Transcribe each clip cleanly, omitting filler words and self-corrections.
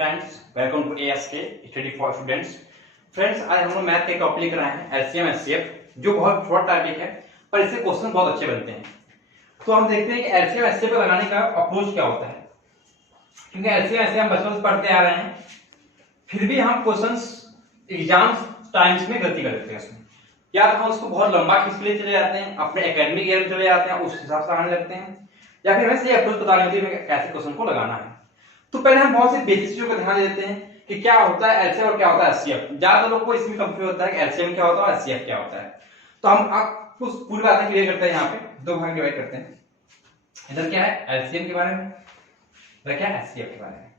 Friends, welcome to ASK study for students. Friends, आज हम लोग मैथ के टॉपिक लेकर आए हैं एलसीएम एचसीएफ, जो बहुत शॉर्ट टॉपिक है पर इससे क्वेश्चन बहुत अच्छे बनते हैं। तो हम देखते हैं कि एलसीएम एचसीएफ को लगाने का अप्रोच क्या होता है, क्योंकि एलसीएम एचसीएफ हम बचपन से पढ़ते आ रहे हैं, फिर भी हम क्वेश्चंस एग्जाम्स टाइम्स में गलती कर देते हैं। उसमें या तो हम उसको बहुत लंबा खींच के लिए चले जाते हैं, अपने एकेडमिक ईयर में चले जाते हैं, उस हिसाब से आने लगते हैं, या फिर हमें सही अप्रोच पता नहीं होती है कैसे क्वेश्चन को लगाना है। तो पहले हम बहुत सी बेसिक चीजों को ध्यान देते हैं कि क्या होता है एलसीएम और क्या होता है एचसीएफ। ज्यादा लोग को इसमें कंफ्यूज होता है कि एलसीएम क्या होता है और एचसीएफ क्या होता है। तो हम आपको पूरी बातें क्लियर करते हैं। यहाँ पे दो भाग डिवाइड करते हैं। इधर क्या है एलसीएम के बारे में, इधर क्या है एचसीएफ के बारे में।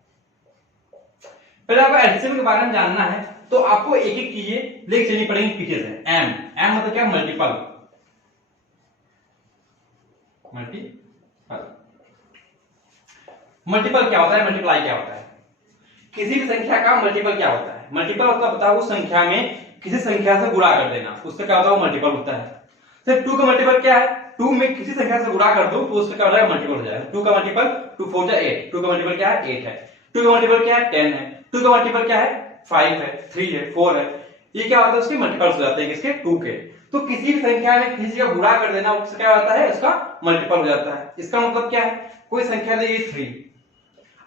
पहले आपको एलसीएम के बारे में जानना है तो आपको एक एक चीजें लेके चलनी पड़ेंगी पीछे से। एम एम मतलब क्या, मल्टीपल। मल्टीपल क्या होता है, मल्टीप्लाई क्या होता है। किसी भी संख्या का मल्टीपल क्या होता है। मल्टीपल मतलब बताओ उस संख्या में किसी संख्या से गुणा कर देना, उसका क्या होता है, वो मल्टीपल होता है। सिर्फ 2 का मल्टीपल क्या है, 2 में किसी संख्या से गुणा कर दो तो उसका क्या हो जाएगा, मल्टीपल हो जाएगा। 2 का मल्टीपल 2 4 जा 8, 2 का मल्टीपल क्या है 8 है। 2 का मल्टीपल क्या है 10 है। 2 का मल्टीपल क्या है 5 है, 3 है, 4 है। ये क्या होता है, उसके मल्टीपल्स हो जाते हैं किसके, 2 के। तो किसी भी संख्या में किसी का गुणा कर देना उसका क्या होता है, उसका मल्टीपल हो जाता है। इसका मतलब क्या है, कोई संख्या दी 3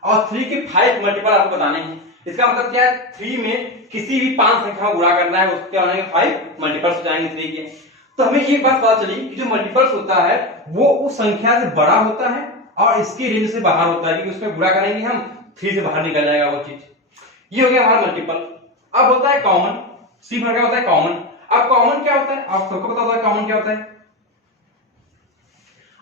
और 3 के 5 मल्टीपल आपको बताने हैं। इसका मतलब क्या है, 3 में किसी भी 5 संख्या को गुणा करना है, उसके क्या हो जाएंगे 5 मल्टीपल्स हो जाएंगे 3 के। तो हमें ये बात पता चली कि जो मल्टीपल्स होता है वो उस संख्या से बड़ा होता है और इसकी रेंज से बाहर होता है, क्योंकि उसमें गुणा करेंगे हम 3 से बाहर निकल जाएगा वो चीज। ये हो गया हमारा मल्टीपल। अब होता है कॉमन। सी पर क्या होता है, कॉमन। अब कॉमन क्या होता है, आप सबको पता होता है कॉमन क्या होता है।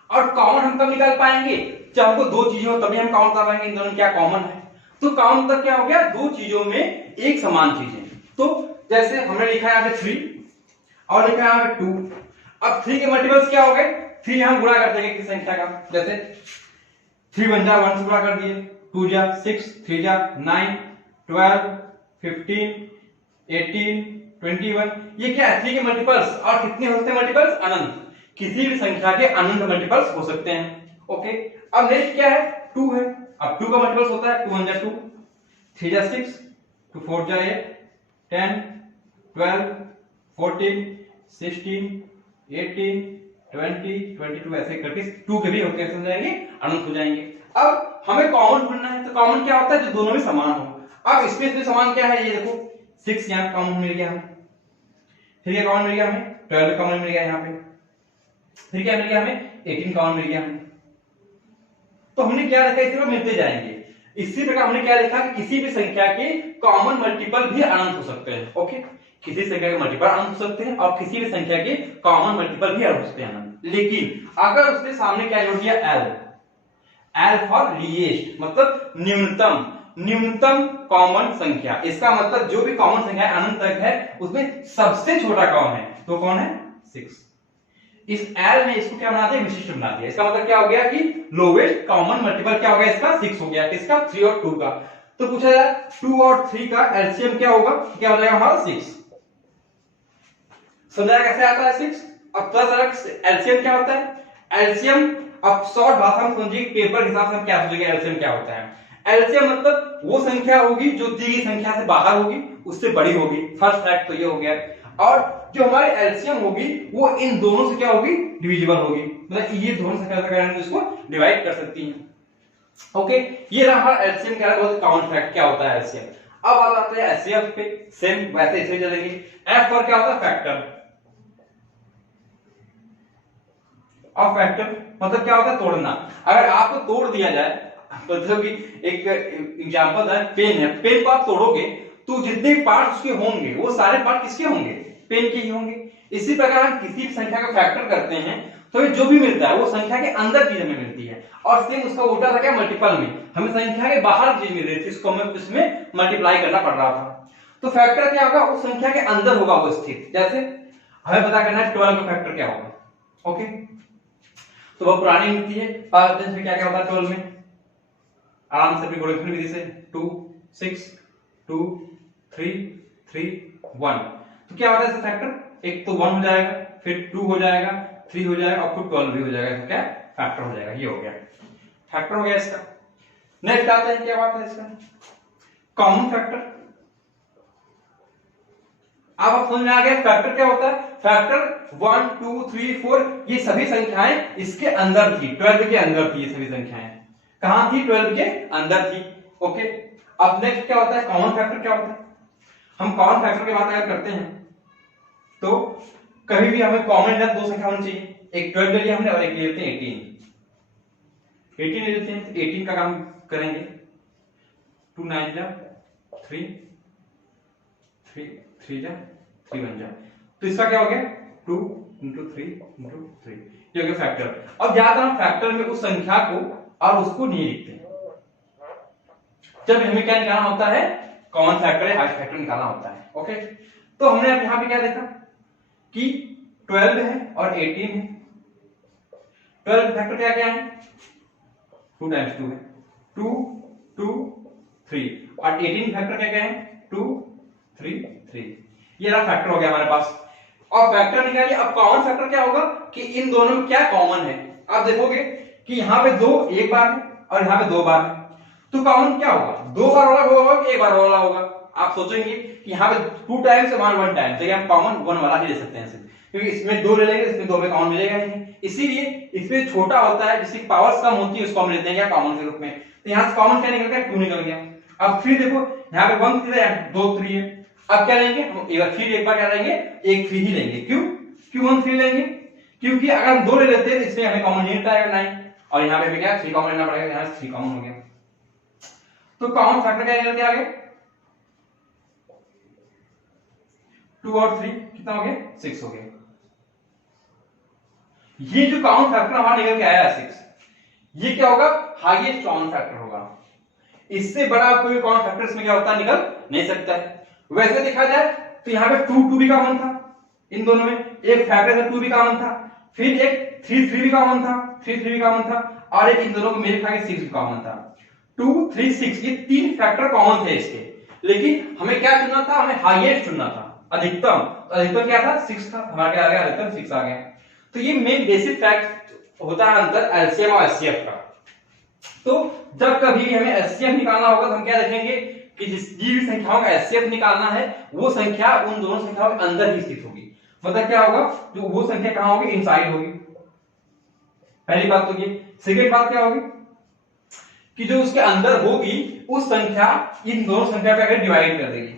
और कॉमन हम तब निकाल पाएंगे जब हमको दो चीजें हो, तभी हम काउंट कर पाएंगे इन दोनों क्या कॉमन है। तो काउंट तक क्या हो गया, दो चीजों में एक समान चीजें। तो जैसे हमने लिखा है यहाँ पे 3 और लिखा है यहाँ पे 2। अब 3 के मल्टीपल्स क्या हो गए, 3 हम गुणा कर देंगे किसी संख्या का। जैसे 3 1 जा 1 से गुणा कर दिए, 2 जा 6, 3 जा 9, 12, 15, 18, 21। ये क्या है, 3 के मल्टीपल्स। और कितने होते हैं मल्टीपल्स, अनंत। किसी भी संख्या के अनंत मल्टीपल्स हो सकते हैं। ओके, अब नेक्स्ट क्या है, 2 है। अब 2 का मल्टीपल्स होता है 2 1 जा 2, 3 जा 6, 2 4 जा 8, 10, 12, 14, 16, 18, 20, 22 ऐसे करके 2 के भी होते हैं, जाएंगे अनंत हो जाएंगे। अब हमें कॉमन ढूंढना है, तो कॉमन क्या होता है, जो दोनों में समान हो। अब इसमें समान क्या है, ये देखो 6 यहाँ कॉमन मिल गया हमें, फिर क्या कॉमन मिल गया हमें, 12 कॉमन मिल गया यहाँ पे, फिर क्या मिल गया हमें 18 कॉमन मिल गया हमें। तो हमने क्या देखा, इसी पर मिलते जाएंगे। इसी प्रकार हमने क्या देखा कि किसी भी संख्या के कॉमन मल्टीपल भी अनंत हो सकते हैं। ओके, किसी संख्या के मल्टीपल अनंत हो सकते हैं और किसी भी संख्या के कॉमन मल्टीपल भी अनंत हो सकते हैं अनंत। लेकिन अगर उसने सामने क्या जोड़ दिया, एल, एल फॉर लीस्ट, मतलब न्यूनतम, न्यूनतम कॉमन संख्या। इसका मतलब जो भी कॉमन संख्या अनंत तक है उसमें सबसे छोटा कौन है, तो कौन है 6। इस एल ने इसको क्या बना दिया, विशिष्ट बना दिया। इसका मतलब क्या हो गया कि लोवेस्ट कॉमन मल्टीपल क्या हो गया, इसका 6 हो गया। किसका, 3 और 2 का। तो पूछा जाए 2 और 3 का एलसीएम क्या होगा, क्या हो जाएगा हमारा 6। समझाया कैसे आता है 6। अब प्लस एलसीएम क्या होता है, एलसीएम अब शॉर्ट भाषा में समझिए, पेपर के हिसाब से हम क्या सोचेंगे एलसीएम क्या होता है। एलसीएम मतलब वो संख्या होगी जो दी गई संख्या से बाहर होगी, उससे बड़ी होगी। फर्स्ट फैक्ट तो ये हो गया। और जो हमारी एलसीएम होगी वो इन दोनों से क्या होगी, डिविजिबल होगी, मतलब ये दोनों संख्या का इसको डिवाइड कर सकती हैं। ओके, ये रहा हमारा एलसीएम क्या है, बहुत कॉमन फैक्ट क्या होता है एलसीएम। अब बात आते हैं एचसीएफ पे, सेम वैसे ऐसे चलेंगे। एफ पर क्या होता है, फैक्टर। और फैक्टर मतलब क्या होता है, तोड़ना। अगर आपको तोड़ दिया जाए, मतलब कि एक एग्जांपल है, पेन है, पेन को आप तोड़ोगे तो जितने पार्ट उसके होंगे वो सारे पार्ट किसके होंगे, पेन के ही होंगे। इसी प्रकार हम किसी भी संख्या का फैक्टर करते हैं तो जो भी मिलता है वो संख्या के अंदर चीज हमें मिलती है, और सेम उसका उल्टा था क्या, मल्टीपल में हमें संख्या के बाहर चीज मिल रही थी, इसको हमें इसमें मल्टीप्लाई करना पड़ रहा था। तो फैक्टर क्या होगा, उस संख्या के अंदर होगा वो स्थित। जैसे हमें पता करना है 12 का फैक्टर क्या होगा। ओके, तो वो पुरानी मिलती है 5 में क्या क्या होता है 12 में, आराम से अपनी गुणनफल विधि से 2 6 2 3 3 1। तो क्या होता है इसका फैक्टर, एक तो 1 हो जाएगा, फिर 2 हो जाएगा, 3 हो जाएगा और फिर 12 भी हो जाएगा। तो क्या फैक्टर हो जाएगा, ये हो गया फैक्टर हो गया इसका। नेक्स्ट आता है क्या बात है इसका, कॉमन फैक्टर। आप समझ में आ गया फैक्टर क्या होता है? फैक्टर 1 2 3 4 ये सभी संख्याएं इसके अंदर थी, 12 के अंदर थी। ये सभी संख्याएं कहां थी? 12 के अंदर थी। ओके, अब नेक्स्ट क्या होता है? कॉमन फैक्टर क्या होता है? हम कॉमन फैक्टर की बात अगर करते हैं तो कभी भी हमें कॉमन दो संख्या होनी चाहिए। एक 12 ले लिया हमने और एक ले लेते हैं 18 ले लेते हैं। 18 का काम करेंगे 2 9 जा 3 3 3 जा 3 बन जा, तो इसका क्या हो गया 2 into 3 into 3, ये हो गया फैक्टर। अब ज्यादातर हम फैक्टर में उस संख्या को और उसको नहीं लिखते, जब हमें क्या निकालना होता है? कॉमन फैक्टर या हाईएस्ट फैक्टर निकालना होता है। ओके, तो हमने अब यहां पे क्या देखा कि 12 है और 18 है। 12 फैक्टर क्या क्या है? 2 times 2 है, 2 2 3, और 18 फैक्टर क्या क्या है? 2 3 3। ये रहा फैक्टर हो गया हमारे पास। और फैक्टर निकालिए। अब कॉमन फैक्टर क्या होगा कि इन दोनों में क्या कॉमन है? आप देखोगे कि यहाँ पे 2 एक बार है और यहाँ पे 2 बार है, तो कॉमन क्या होगा? 2 बार वाला होगा कि 1 बार वाला होगा? आप सोचेंगे कि यहाँ पे 2 times और 1 टाइम, तो हम कॉमन 1 वाला ही ले सकते हैं सिर्फ, क्योंकि इसमें 2 ले लेंगे, इसमें 2 में कॉमन मिलेगा ही नहीं। इसीलिए इसमें छोटा होता है, जिसकी पावर्स कम होती है उसको हम लेते हैं क्या? कॉमन के रूप में। तो यहाँ से कॉमन क्या निकल गया? 2 निकल गया। अब 3 देखो, यहाँ पे 1 3 है, 2 3 है। अब क्या लेंगे? हम एक बार क्या लेंगे? एक 3 ही लेंगे। क्यों 1 3 लेंगे? क्योंकि अगर हम 2 ले लेते हैं इसमें हमें कॉमन नहीं मिलता है 9, और यहाँ पे भी क्या 3 कॉमन लेना पड़ेगा, यहाँ से 3 कॉमन हो गया। तो कॉमन फैक्टर क्या निकल के आ गए? 2 और 3 कितना हो गया? 6 हो गया। ये जो कॉमन फैक्टर हमारा निकल के आया 6, ये क्या होगा? हाईएस्ट कॉमन फैक्टर होगा। इससे बड़ा कोई कॉमन फैक्टर इसमें क्या होता है? निकल नहीं सकता है। वैसे देखा जाए तो यहाँ पे 2 भी कॉमन था, इन दोनों में एक फैक्टर था 2 भी कॉमन था, फिर एक 3 भी कॉमन था, 3 भी कॉमन था, और एक इन दोनों को मेल खा के 6 भी कॉमन था। 2 3 6 ये 3 फैक्टर कॉमन थे इसके, लेकिन हमें क्या चुनना था? हमें हाईएस्ट चुनना था, अधिकतम। तो अधिकतम क्या था? 6 था। हमारा क्या आ गया? अधिकतम 6 आ गया। तो ये मेन बेसिक फैक्ट होता है अंतर एलसीएम और एचसीएफ का। तो जब कभी हमें एचसीएफ निकालना होगा तो हम क्या देखेंगे कि जिस भी संख्याओं का एचसीएफ निकालना है वो संख्या उन दोनों संख्याओं के अंदर ही स्थित होगी। मतलब क्या होगा? जो वो संख्या कहां होगी? इनसाइड होगी। पहली बात तो ये। सेकंड बात क्या होगी कि जो उसके अंदर होगी उस संख्या इन दोनों संख्या का डिवाइड कर देगी।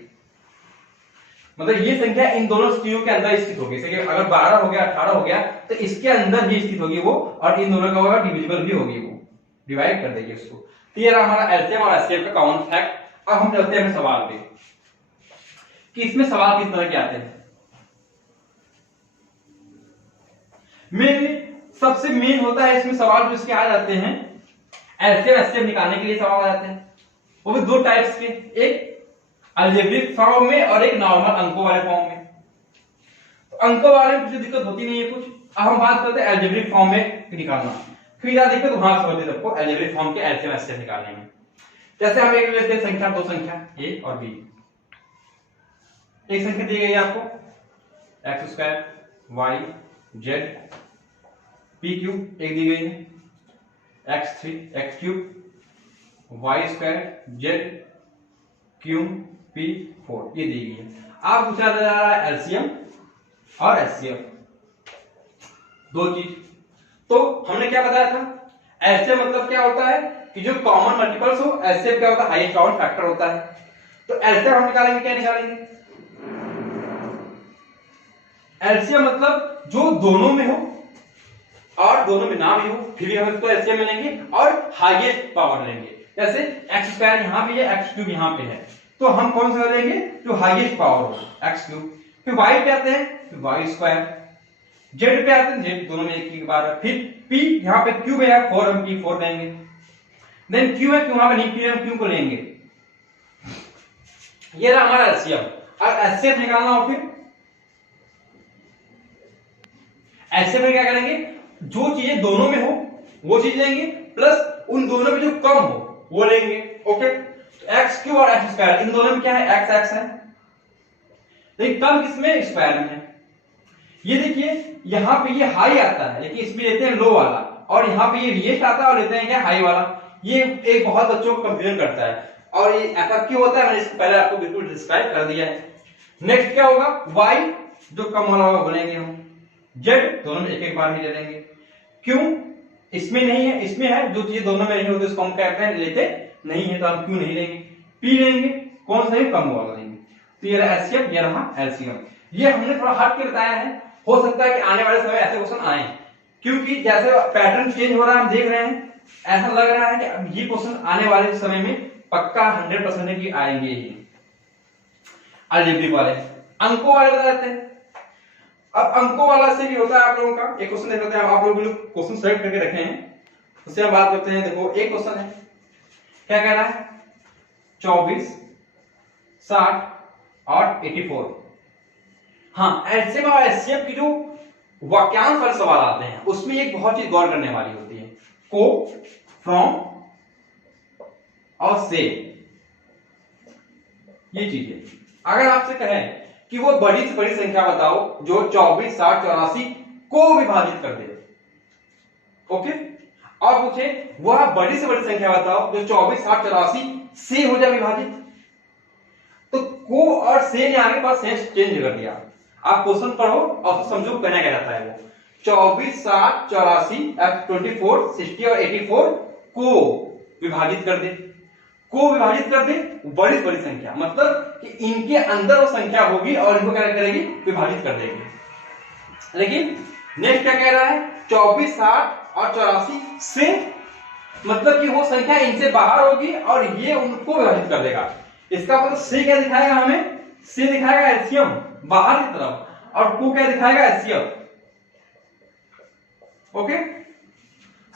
मतलब ये संख्या इन दोनों स्थितियों के अंदर स्थित होगी। जैसे अगर 12 हो गया 18 हो गया तो इसके अंदर ही स्थित होगी वो, और इन दोनों का होगा डिविजिबल भी होगी, वो डिवाइड कर देगी उसको। तो ये रहा हमारा एलसीएम और एचसीएफ का कॉमन फैक्ट। अब हम चलते हैं सवाल पे कि इसमें सवाल किस तरह के आते हैं। सबसे मेन होता है इसमें सवाल जो इसके आ जाते हैं, एलसीएम एचसीएफ निकालने के लिए सवाल आ जाते हैं। वो भी 2 टाइप्स के, एक अलजेब्रिक फॉर्म में और एक नॉर्मल अंकों वाले फॉर्म में। तो अंकों वाले में कुछ दिक्कत होती नहीं है कुछ। अब हम बात करते हैं अलजेब्रिक फॉर्म में निकालना। फिर क्या दिक्कत वहां से होती है सबको अलजेब्रिक फॉर्म के एलसीएम एचसीएफ निकालने में। जैसे हम एक लेते हैं संख्या, 2 संख्या ए और बी। एक संख्या दी गई है आपको x² y z pq, एक दी गई है x3 x³ y² z q p4, ये दी गई है। आप पूछा जा रहा है एलसीएम और एचसीएफ, 2 चीज। तो हमने क्या बताया था? एलसीएम मतलब क्या होता है कि जो कॉमन मल्टीपल्स हो, एचसीएफ क्या होता है? हाईएस्ट कॉमन फैक्टर होता है। तो एलसीएम हम निकालेंगे, क्या निकालेंगे? एलसीएम मतलब जो दोनों में हो और दोनों में ना भी हो फिर भी हम इसको एलसीएम में लेंगे और हाईएस्ट पावर लेंगे। जैसे x² यहां पे है, x³ यहां पे है, तो हम कौन सा लेंगे? जो हाईएस्ट पावर हो, x³। फिर y पे आते हैं, फिर y²। z पे आते हैं, z दोनों में एक ही बार है। फिर p यहां पे q है 4, हम p4 देंगे। देन q है, q वहां पे नहीं, p हम q को लेंगे। ये रहा हमारा एलसीएम। और एचसीएफ निकालना हो फिर एचसीएफ में क्या करेंगे? जो चीजें दोनों में हो वो चीज लेंगे, प्लस उन दोनों में जो कम हो वो लेंगे। ओके, तो x³ और x² इन दोनों में क्या है? x x है, लेकिन कम किसमें? स्क्वायर में है। ये देखिए यहां पे ये हाई आता है, लेकिन इसमें लेते हैं लो वाला, और यहां पे ये रीएस्ट आता है और लेते हैं क्या? हाई वाला। ये एक बहुत बच्चों को कंफ्यूजन करता है। और ये ऐसा क्यों होता है मैंने इसको पहले आपको बिल्कुल डिस्क्राइब कर दिया है। नेक्स्ट क्या होगा, y जो कम वाला होगा बोलेंगे हम, z दोनों में एक एक बार ही ले लेंगे। क्यों इसमें नहीं है, इसमें है, जो चीज दोनों में नहीं होती उसको हम क्या कहते हैं, लेते नहीं है, तो हम क्यों नहीं लेंगे, p लेंगे, कौन सा है, कम वाला लेंगे। तो ये रहा एचसीएफ, ये रहा एलसीएम। ये हमने थोड़ा हट के बताया है, हो सकता है कि आने वाले समय ऐसे क्वेश्चन आए, क्योंकि जैसे पैटर्न चेंज हो रहा है हम देख रहे हैं, ऐसा लग रहा है कि अब ये क्वेश्चन आने वाले समय में पक्का 100% की आएंगे ही। अलजेब्रिक वाले अंकों वाले बता देते हैं। अब अंकों वाला से भी होता है आप लोगों का, एक क्वेश्चन देख लेते हैं, आप लोग क्वेश्चन सेलेक्ट करके रखे हैं, उससे हम बात करते हैं। देखो एक क्वेश्चन है, क्या कह रहा है, 24, 60 और 84। हाँ, एलसीएम और एचसीएफ की जो वाक्यांश वाले सवाल आते हैं उसमें एक बहुत चीज गौर करने वाली होती है, को, फ्रॉम और से, ये चीजें। अगर आपसे कहें कि वो बड़ी से बड़ी संख्या बताओ जो 24, 60, 84 को विभाजित कर दे, ओके, और पूछे वह बड़ी से बड़ी संख्या बताओ जो 24, 60, 84 से हो जाए विभाजित, तो को और से ने आगे पास सेंस चेंज कर दिया। आप क्वेश्चन पढ़ो और समझो कहना क्या जाता है। वो 24, 60, 84, 24, 60 और 84 को विभाजित कर दे, को विभाजित कर दे बड़ी से बड़ी संख्या, मतलब कि इनके अंदर वो संख्या होगी और इनको क्या करेगी, विभाजित कर देगी। लेकिन नेक्स्ट क्या कह रहा है, 24, 60 और 84 से, मतलब कि वो संख्या इनसे बाहर होगी और ये उनको विभाजित कर देगा। इसका मतलब से क्या दिखाएगा हमें, से दिखाएगा एलसीएम बाहर की तरफ, और को क्या दिखाएगा, एचसीएफ। ओके,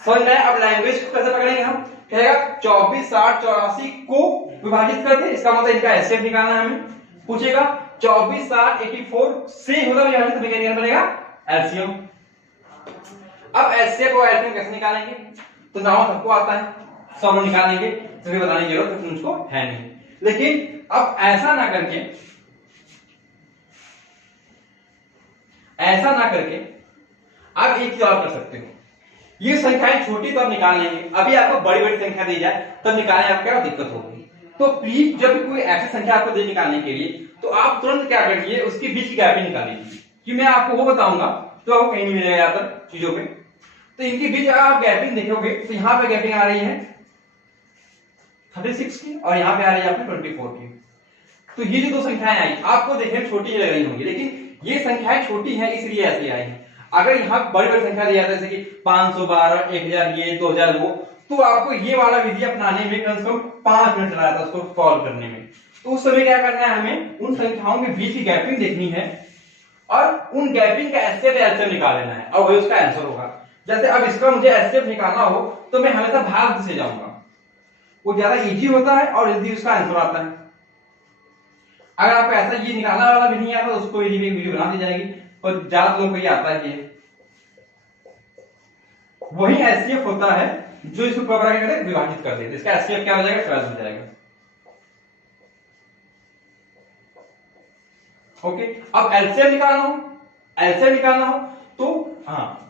समझ में? अब लैंग्वेज को कैसे पकड़ेंगे हम, कहेगा 24, 60, 84 को विभाजित कर दे, इसका मतलब इनका एचसीएफ निकालना है हमें। पूछेगा 24, 60, 84 से होगा विभाजित, तो क्या बनेगा, एलसीएम। अब एचसीएफ और एलसीएम कैसे निकालेंगे, तो नाम सबको आता है, सब लोग निकालेंगे, तो फिर बताने की जरूरत मुझको है नहीं। लेकिन अब ऐसा ना करके आप एक चीज और कर सकते हो, ये संख्याएं छोटी तो आप निकाल लेंगे, अभी आपको बड़ी बड़ी संख्या दी जाए तब निकालने आपको क्या दिक्कत होगी। तो प्लीज जब भी कोई ऐसी संख्या आपको दे निकालने के लिए, तो आप तुरंत क्या करिए, उसके बीच की गैपिंग निकाल लीजिए, कि मैं आपको वो बताऊंगा तो आपको कहीं नहीं मिलेगा ज्यादातर चीजों पे। तो इनके बीच आप गैपिंग देखोगे तो यहाँ पे गैपिंग आ रही है 36 की और यहाँ पे आ रही है आपकी 24 की। तो ये जो दो संख्याएं आई आपको देखने में छोटी लग रही होंगी, लेकिन ये संख्याएं छोटी हैं इसलिए ऐसी आई है। अगर यहाँ बड़ी बड़ी संख्या दी जाती है, जैसे कि 512, 1000 ये 2000 वो, तो आपको ये वाला विधि अपनाने में कम से कम 5 मिनट लगा था उसको सॉल्व करने में। तो उस समय क्या करना है, हमें उन संख्याओं के बीच की गैपिंग देखनी है और उन गैपिंग का एचसीएफ या एलसीएम निकाल लेना है, और वही उसका आंसर होगा। जैसे अब इसका मुझे एचसीएफ निकालना हो तो मैं हमेशा भाग से जाऊंगा, वो ज्यादा इजी होता है और जल्दी उसका आंसर आता है। अगर आपको ऐसा ये निकालना वाला भी नहीं आता तो उसको वीडियो बना दी जाएगी, और ज्यादा लोगों को ये आता है। ये वही एचसीएफ होता है जो इसको क्या करते विभाजित कर देते, इसका एचसीएफ क्या हो जाएगा, 12 हो जाएगा। ओके, अब एलसीएम निकालना हो तो हाँ,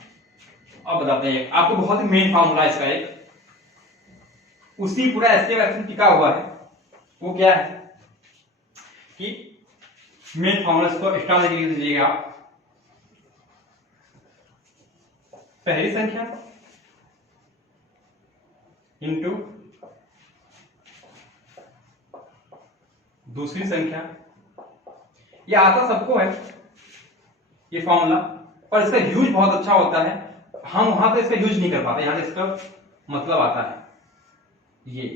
अब बताते हैं आपको, बहुत ही मेन फार्मूला इसका एक, उसी पूरा एचसीएफ एलसीएम टिका हुआ है, वो क्या है कि मेन फार्मूला इसको स्टार लिख दीजिएगा आप। पहली संख्या इंटू दूसरी संख्या, ये आता सबको है ये फॉर्मूला, पर इसका यूज बहुत अच्छा होता है, हम वहां पे इसका यूज नहीं कर पाते, यहां से इसका मतलब आता है। ये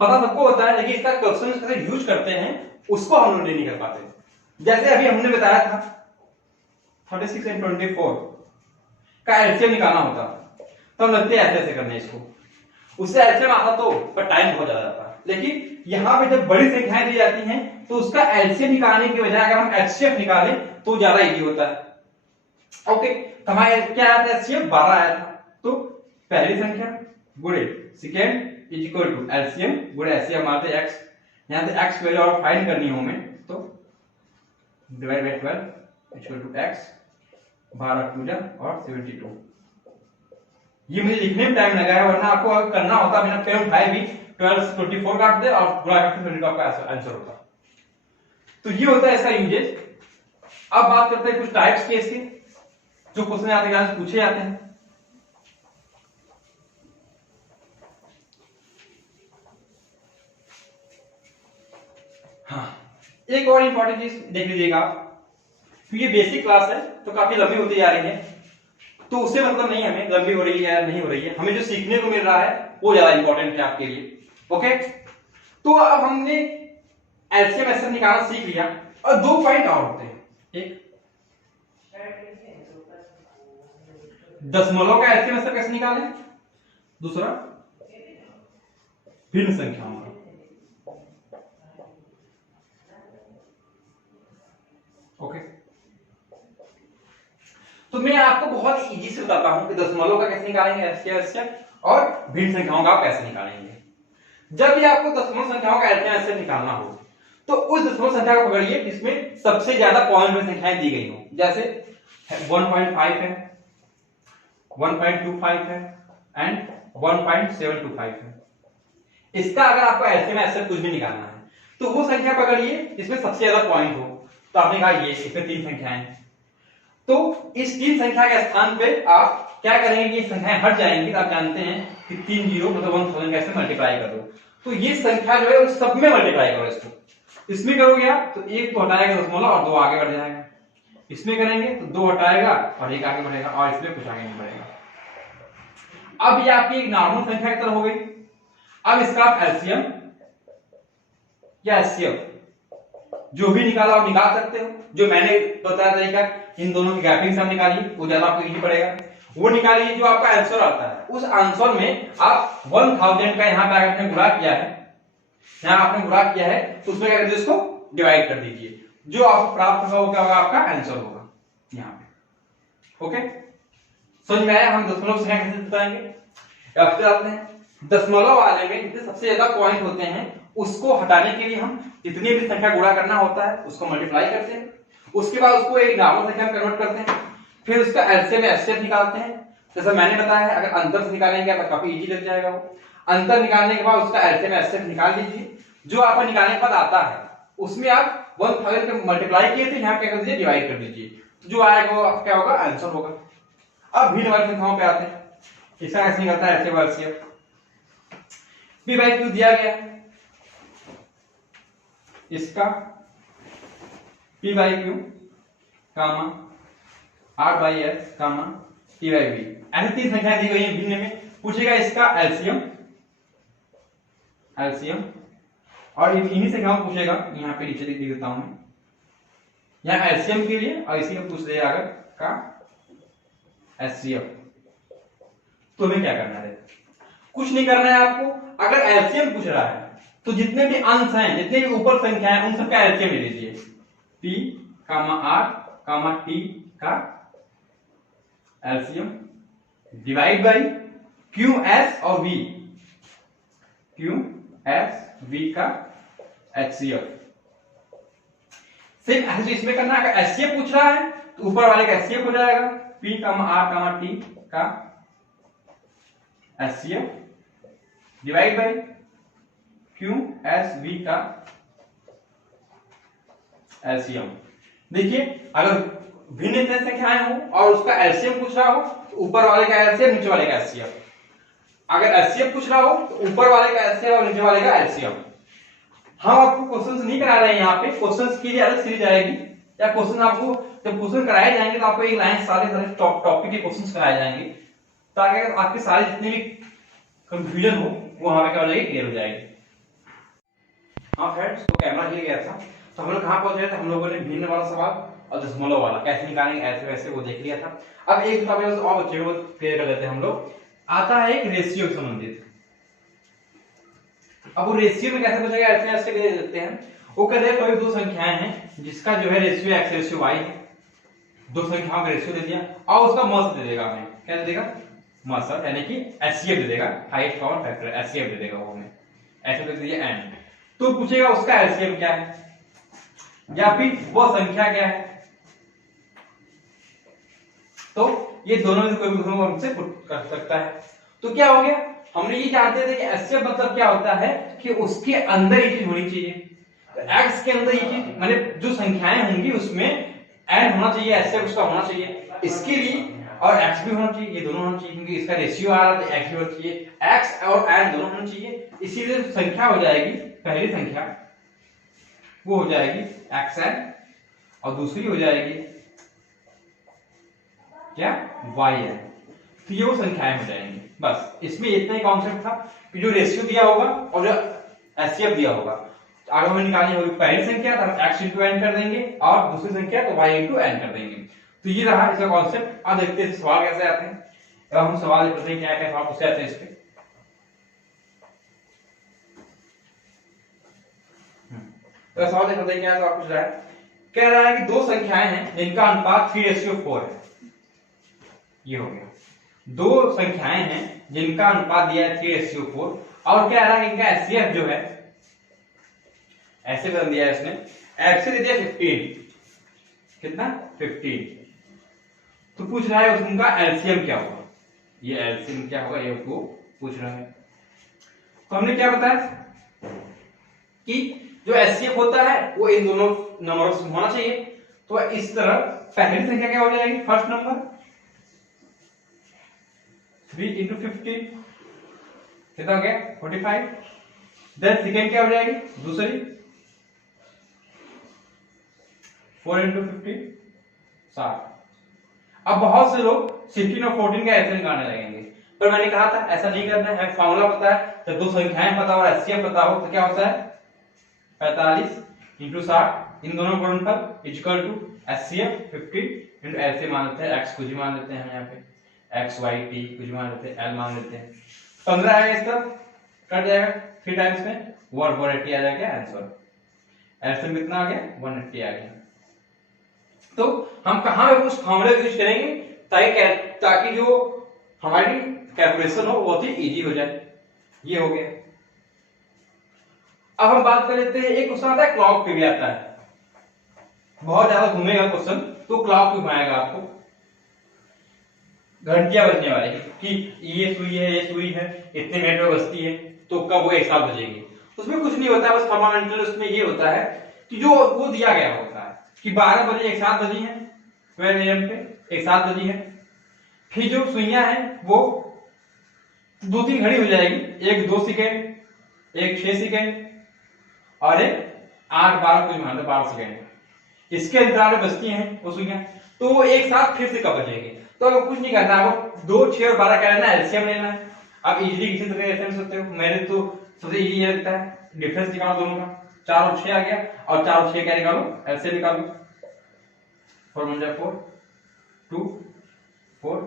पता सबको होता है, लेकिन इसका क्वेश्चन कैसे यूज करते हैं उसको हम लोग नहीं कर पाते। जैसे अभी हमने बताया था 36 एंड 24 का एलसीएम निकालना होता, तो हम लगते हैं ऐसे करने इसको, उससे एलसीएम आता तो पर टाइम बहुत ज्यादा जाता है। लेकिन यहाँ पे जब बड़ी संख्याएं दी जाती हैं तो उसका एलसीएम निकालने की बजाय अगर हम एचसीएफ निकालें तो ज्यादा इजी होता है। ओके, हमारे क्या आया था, एचसीएफ 12 आया था। तो पहली संख्या गुणे second is equal to LCM गुणे एचसीएफ मारते एक्स, यहां से एक्स वैल्यू और फाइंड करनी हो हमें, तो divide by 12 equal to X, 12 2 और 72। ये मुझे लिखने में टाइम लगा है, वरना आपको अगर करना होता बिना पेन उठाए भी 12 से 24 काट दे और गुणा करके 20 का आपका आंसर होगा। तो ये होता है इसका यूजेज। अब बात करते हैं कुछ टाइप्स के इसके जो क्वेश्चन आते पूछे जाते हैं। हाँ, एक और इंपॉर्टेंट चीज देख लीजिएगा आप, क्योंकि ये बेसिक क्लास है तो काफी लंबी होती जा रही है, तो उससे मतलब नहीं हमें लंबी हो रही है या नहीं हो रही है, हमें जो सीखने को मिल रहा है वो ज्यादा इंपॉर्टेंट है आपके लिए। ओके, तो अब हमने एलसीएम एसएम निकालना सीख लिया और दो पॉइंट और होते हैं। एक दशमलव का एलसीएम एसएम कैसे निकालें, दूसरा भिन्न संख्याओं का। ओके, तो मैं आपको बहुत इजी से बताता हूं कि दशमलव का कैसे निकालेंगे एलसीएम एसएम और भिन्न संख्याओं का कैसे निकालेंगे। जब भी आपको दशमलव संख्याओं का एलसीएम एसएम निकालना हो तो उस दशमलव संख्या को पकड़िए जिसमें सबसे ज्यादा पॉइंट में संख्याएं दी गई हो, जैसे 1.5 है, 1.25 है एंड 1.725 है। इसका अगर आपको एलसीएम एसएम कुछ भी निकालना है तो वो संख्या पकड़िए जिसमें सबसे ज्यादा पॉइंट हो। तो आपने कहा ये इसमें 3 संख्याएं हैं, तो इस 3 संख्या के स्थान पे आप क्या करेंगे कि संख्याएं हट जाएंगी। तो आप जानते हैं कि 3 जीरो मतलब 1000 कैसे मल्टीप्लाई कर दो, तो ये संख्या जो है उस सब में मल्टीप्लाई करो। इसको इसमें करोगे आप तो 1 तो हटाएगा दशमलव और 2 आगे बढ़ जाएगा, इसमें करेंगे तो 2 हटाएगा और 1 आगे बढ़ेगा और इसमें कुछ आगे नहीं बढ़ेगा। अब ये आपकी एक नॉर्मल संख्या की तरह हो गई। अब इसका आप एलसीएम या एचसीएफ जो भी निकाला आप निकाल सकते हो। जो मैंने बताया तरीका इन दोनों की गैपिंग से आप निकालिए, वो ज्यादा आपको इजी पड़ेगा। वो निकालिए जो आपका आंसर आता है, उस आंसर में आप 1000 का यहाँ पे आपने गुणा किया है, यहाँ आपने गुणा किया है तो उसमें क्या करिए, इसको डिवाइड कर दीजिए। जो आपको प्राप्त होगा वो क्या होगा, आपका आंसर होगा यहाँ पे। ओके, समझ में आया। हम दशमलव संख्या कैसे बताएंगे। अब फिर आते हैं दशमलव वाले में जितने सबसे ज्यादा पॉइंट होते हैं उसको हटाने के लिए हम जितनी भी संख्या गुणा करना होता है उसको मल्टीप्लाई करते हैं, उसके बाद उसको एक नॉर्मल संख्या में कन्वर्ट करते हैं, फिर उसका एलसीएम एचसीएफ निकालते हैं। जैसा मैंने बताया है, अगर अंतर से निकालेंगे तो काफी इजी लग जाएगा। वो अंतर निकालने के बाद उसका एलसीएम एचसीएफ निकाल लीजिए। जो आपको निकालने के बाद आता है उसमें आप 1000 का मल्टीप्लाई किए थे, यहाँ क्या कर दीजिए, डिवाइड कर दीजिए। तो जो आएगा वो क्या होगा, आंसर होगा। अब भिन्न वाली संख्याओं पे आते हैं। इसका कैसे निकलता है LCM HCF. p by q दिया गया, इसका p बाई q कामा r बाई s कामा t बाई v, ऐसी 3 संख्याएं दी गई हैं भिन्न में। पूछेगा इसका एलसीएम और इन्हीं संख्याओं को पूछेगा। यहाँ पे नीचे लिख देता हूं मैं, यहाँ एलसीएम के लिए और इसी में पूछ देगा अगर का एचसीएफ। तो हमें क्या करना है, कुछ नहीं करना है आपको। अगर एलसीएम पूछ रहा है तो जितने भी अंश हैं, जितने भी ऊपर संख्या है, उन सबका एलसीएम ले लीजिए। p कामा r कामा t का LCM divide by q s और v, q s v का एचसीएफ। सिर्फ ऐसे इसमें करना है। अगर एचसीएफ पूछ रहा है तो ऊपर वाले का एचसीएफ हो जाएगा, p कामा r कामा t का HCF divide by q s v का एलसीएम। देखिए अगर भिन्न संख्याएं हो और उसका एलसीएम पूछ रहा हो तो ऊपर वाले का एलसीएम, नीचे वाले का एचसीएफ। अगर एचसीएफ पूछ रहा हो तो ऊपर वाले का एचसीएफ और नीचे वाले का एलसीएम। हम आपको क्वेश्चंस नहीं करा रहे हैं, यहाँ पे क्वेश्चंस की अलग सीरीज आएगी, या क्वेश्चन आपको जब क्वेश्चन कराए जाएंगे तो आपको एक लाइन सारे टॉपिक के क्वेश्चंस कराए जाएंगे, ताकि आपके सारे जितने भी कंफ्यूजन हो वो वहां पे क्या हो जाएगी, क्लियर हो जाएगी। हाँ फ्रेंड्स, तो कैमरा हिल गया था तो हम लोग कहां पहुंच गए थे, हम लोगों ने भिन्न वाला सवाल और दशमलव वाला कैसे निकालेंगे ऐसे वैसे वो देख लिया था। अब एक टॉपिक और बच्चे को क्लियर कर लेते हैं हम लोग। आता है एक रेशियो से संबंधित। अब वो रेशियो में कैसे पूछेगा, ऐसे ले लेते हैं। वो कहते हैं कोई दो संख्याएं हैं जिसका जो है रेशियो x रेशियो y है, दो संख्याओं का रेशियो दे दिया और उसका मस दे देगा हमें, क्या दे देगा, मस, यानी कि एचसीएफ दे देगा, हाइट कॉमन फैक्टर एचसीएफ दे देगा वो हमें, ऐसे दे दिया n। तो पूछेगा उसका एलसीएम क्या है या फिर वो संख्या क्या है। तो ये दोनों में से कोई भी हमसे पुट कर सकता है। तो क्या हो गया, हमने ये जानते थे कि एचसीएफ मतलब क्या होता है कि उसके अंदर ये चीज होनी चाहिए। तो एक्स के अंदर ये चीज माने जो संख्याएं होंगी उसमें एन होना चाहिए, एचसीएफ उसका होना चाहिए इसके लिए, और एक्स भी होना चाहिए, ये दोनों होना चाहिए क्योंकि इसका रेशियो आ रहा है, एक्स भी होना चाहिए, एक्स और एन दोनों होना चाहिए। इसीलिए संख्या हो जाएगी, पहली संख्या वो हो जाएगी एक्स एन और दूसरी हो जाएगी क्या वाई एन। तो ये वो संख्याएं हो जाएंगी। बस इसमें इतना ही कॉन्सेप्ट था कि जो रेशियो दिया होगा और जो एचसीएफ दिया होगा, आगे हमें निकालनी होगी पहली संख्या तो हम x इंटू एन कर देंगे और दूसरी संख्या तो y इंटू एन कर देंगे। तो ये रहा इसका कॉन्सेप्ट। अब देखते हैं सवाल कैसे आते हैं। अब हम सवाल करते हैं क्या क्या सवाल पूछे जाते हैं इस पे। तो सवाल देखते हैं क्या सवाल पूछ रहा है। कह रहा है कि दो संख्याएं हैं जिनका अनुपात 3:4 है। ये हो गया, दो संख्याएं हैं जिनका अनुपात दिया है 3:4 और कह रहा है इनका एचसीएफ जो है ऐसे कर दिया है इसने, एक्स दे दिया 15, कितना 15। तो पूछ रहा है उनका एलसीएम क्या होगा, ये एलसीएम क्या होगा ये उसको पूछ रहा है। तो हमने क्या बताया कि जो एचसीएफ होता है वो इन दोनों नंबरों से होना चाहिए। तो इस तरह पहली संख्या क्या हो जाएगी, फर्स्ट नंबर 3 इंटू 15 कितना हो गया 45। देन सेकेंड क्या हो जाएगी दूसरी 4 इंटू 15 60। अब बहुत से लोग 16 और 14 का ऐसे निकालने लगेंगे, पर मैंने कहा था ऐसा नहीं करना है। फॉर्मूला पता है, जब दो संख्याएं पता हो एचसीएफ पता हो तो क्या होता है 45 इंटू 60 इन दोनों गुणनफल equal to HCF 15 into LCM मान लेते हैं, एक्स कुछ ही मान लेते हैं यहाँ पे, एक्स वाई टी कुछ मान लेते हैं, एल मान लेते हैं। 15 आएगा इसका कट जाएगा 3 टाइम्स में 180 आ जाएगा आंसर। एलसीएम कितना आ गया 180 आ गया। तो हम कहां पे उस फॉर्मूले यूज करेंगे ताकि जो हमारी कैलकुलेशन हो बहुत ही इजी हो जाए। ये हो गया। अब हम बात कर लेते हैं, एक क्वेश्चन आता है क्लॉक पे भी आता है, बहुत ज्यादा घूमेगा क्वेश्चन, तो क्लॉक पे घुमाएगा आपको, घंटियां बजने वाली कि ये सुई है, ये सुई है, इतने मिनट में बजती है, तो कब वो एक साथ बजेगी। उसमें कुछ नहीं होता है, बस फंडामेंटल उसमें ये होता है कि जो वो दिया गया होता है कि 12 बजे एक साथ बजी है, 12 AM पे एक साथ बजी है। फिर जो सुइयां हैं वो 2-3 घड़ी हो जाएगी, एक 2 सेकेंड, एक 6 सेकेंड और एक 8-12 कुछ मान लो 12 सेकेंड, इसके अंतराल में बजती हैं वो सुइयां। तो वो एक साथ फिर से कब बजेगी। तो अब कुछ नहीं करना, वो 2, 6 और 12 क्या लेना है, एलसीएम लेना है। आप इजीली किसी तरह रेफरेंस सकते हो, मैंने तो सबसे इजी ये लगता है डिफरेंस निकालो दोनों का, 4 और 6 आ गया और 4 और 6 क्या निकालो एलसीएम निकालो, 4 1 4 2 4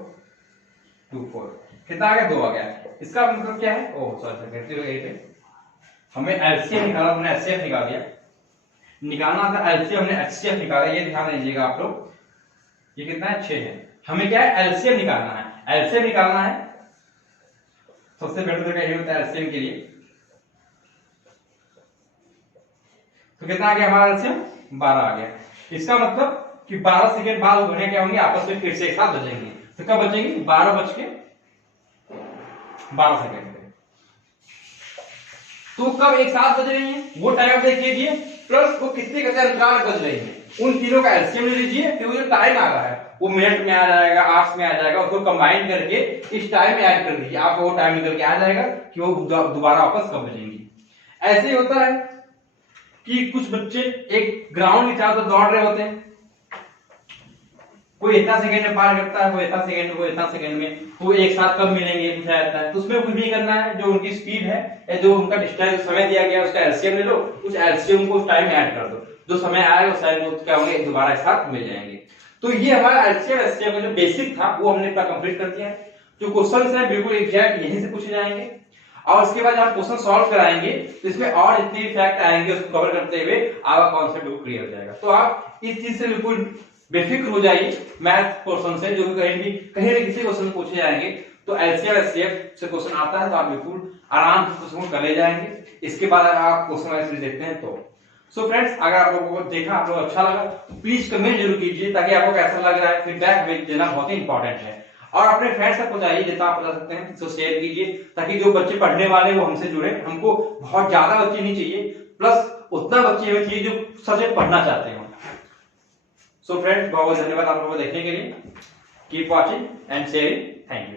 2 4 कितना आ गया 2 आ गया। इसका मतलब क्या है, ओह सॉरी सर हमें एलसीएम निकाला, हमने एचसीएफ निकाल दिया, निकालना था एलसीएम हमने एचसीएफ निकाला। ये ध्यान दीजिएगा आप लोग, ये कितना है 6 है, हमें क्या है एलसीएम निकालना है। एलसीएम निकालना है सबसे बेटर तरीका ये होता है एलसीएम के लिए। तो कितना आ गया हमारा एलसीएम 12 आ गया। इसका मतलब कि 12 सेकंड बाद घड़ियां क्या होंगी आपस में फिर से एक साथ बजेंगी। तो कब बजेंगी 12:12 सेकंड पे। तो कब एक साथ बज रही हैं वो टाइम देख लीजिए, प्लस वो कितने अंतराल बज रही हैं, उन तीनों का एलसीएम ले लीजिए। फिर वो जो टाइम आ रहा है वो मिनट में आ जाएगा, आवर्स में आ जाएगा, उसको कंबाइन करके इस टाइम में ऐड कर दीजिए, आपको वो टाइम निकल के आ जाएगा कि वो दोबारा वापस कब बजेंगी। ऐसे ही होता है कि कुछ बच्चे एक ग्राउंड के चारों तरफ दौड़ रहे होते हैं, कोई इतना सेकंड में पार करता है, कोई इतना सेकंड में, कोई इतना सेकंड में, तो एक साथ कब मिलेंगे पूछा जाता है। तो उसमें कुछ नहीं करना है, जो उनकी स्पीड है या जो उनका डिस्टेंस समय दिया गया है उसका एलसीएम ले लो, उस एलसीएम को उस टाइम में ऐड कर दो, जो समय आएगा उस टाइम में क्या होंगे दोबारा एक साथ मिल जाएंगे। तो ये हमारा एलसीएम एचसीएफ का जो बेसिक था वो हमने पूरा कंप्लीट कर दिया है। जो क्वेश्चंस हैं बिल्कुल एग्जैक्ट यहीं से पूछे जाएंगे और उसके बाद आप क्वेश्चन सॉल्व कराएंगे तो इसमें और जितने भी फैक्ट आएंगे उसको कवर करते हुए आपका कॉन्सेप्ट बिल्कुल क्लियर हो जाएगा। तो आप इस चीज से बिल्कुल बेफिक्र हो जाइए मैथ पोर्शन से, जो कहीं भी किसी क्वेश्चन पूछे जाएंगे तो एलसीएम एचसीएफ से क्वेश्चन आता है तो आप बिल्कुल आराम से क्वेश्चन कर ले जाएंगे। इसके बाद आप क्वेश्चन वाइज देखते हैं तो सो फ्रेंड्स, अगर आप लोगों को देखा, आप लोग अच्छा लगा, प्लीज कमेंट जरूर कीजिए ताकि आपको कैसा लग रहा है, फीडबैक देना बहुत ही इंपॉर्टेंट है। और अपने फ्रेंड्स तक पहुंचाइए जितना आप पहुंचा सकते हैं, तो शेयर कीजिए ताकि जो बच्चे पढ़ने वाले वो हमसे जुड़े। हमको बहुत ज्यादा बच्चे नहीं चाहिए, प्लस उतना बच्चे हमें चाहिए जो सच में पढ़ना चाहते हैं। सो फ्रेंड्स, बहुत बहुत धन्यवाद आप लोगों को देखने के लिए। Keep watching and sharing. Thank you.